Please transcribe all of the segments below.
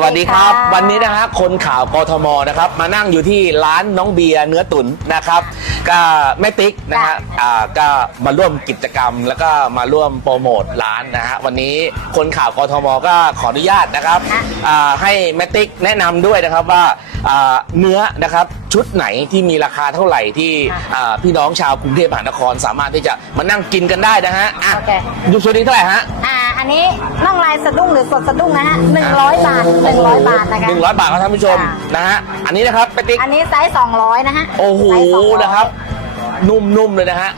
สวัสดีครับะ วันนี้นะฮะคนข่าวกทมนะครับมานั่งอยู่ที่ร้านน้องเบียร์เนื้อตุ๋นนะครับก็แม่ติ๊กนะฮะอ่าก็มาร่วมกิจกรรม แล้วก็มาร่วมโปรโมทร้านนะฮะวันนี้คนข่าวกทมก็ขออนุญาตนะครับอ่าให้แม่ติ๊กแนะนำด้วยนะครับว่าอ่าเนื้อนะครับชุดไหนที่มีราคาเท่าไหร่ที่อ่าพี่น้องชาวกรุงเทพมหานครสามารถที่จะมานั่งกินกันได้นะฮะอะโอเคดูชุดนี้เท่าไหร่ฮะ อ่าอันนี้น่องลายสะดุ้งหรือสดสะดุ้งนะฮะหนึ่งร้อยบาทหนึ่งร้อยบาทนะคะหนึ่งร้อยบาทครับท่านผู้ชมค่ะ นะฮะอันนี้นะครับแม่ติ๊กอันนี้ไซส์สองร้อยนะฮะโอ้โหไซส์200นะครับ นุ่มๆเลยนะฮะ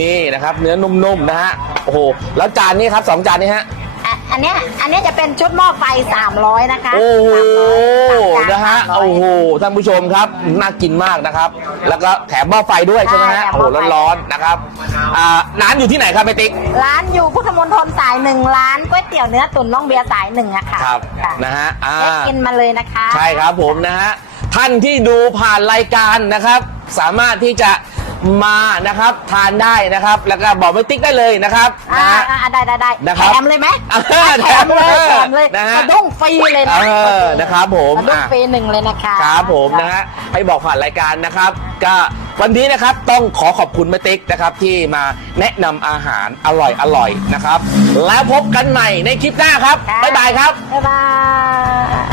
นี่นะครับเนื้อนุ่มๆนะฮะโอ้โหแล้วจานนี้ครับสองจานนี้ฮะอะอันเนี้ยอันเนี้ยจะเป็นชุดหม้อไฟสามร้อยนะคะโอ้โหสามจา นะฮะสามร้ยโอ้โหท่านผู้ชมครับน่ากินมากนะครับ แล้วก็แถมหม้อไฟด้วยใช่ไหมใช่ฮะแถมโอ้หม้โหอไฟร้อนๆนะครับอ่าร้านอยู่ที่ไหนครับแม่ติ๊กร้านอยู่พุทธมณฑลสายหนึ่งร้านก๋วยเตี๋ยวเนื้อตุ๋นน่องเบียร์สายหนึ่งอะค่ะครับะนะฮะอ่าเช็คกินมาเลยนะคะ ใช่ครับผมนะฮะท่านที่ดูผ่านรายการนะครับ สามารถที่จะมานะครับทานได้นะครับ แล้วก็บอกไม่ติ๊กได้เลยนะครับอ่านะฮะอ่าได้ได้ได้นะครับแถมเลยไหมเออแถมเลยแถแถมมเลยนะฮะสะดุ้ งฟรีเลยนะเออนะครับผมสะดุ้งอะฟรีหนึ่งเลยนะคะ ครับผมนะฮะให้บอกผ่านรายการนะครับ ก็วันนี้นะครับต้องขอขอบคุณแม่ติ๊กนะครับที่มาแนะนำอาหารอร่อยอร่อยนะครับ แล้วพบกันใหม่ในคลิปหน้าครับ ค่ะ บ๊ายบายครับ บ๊ายบาย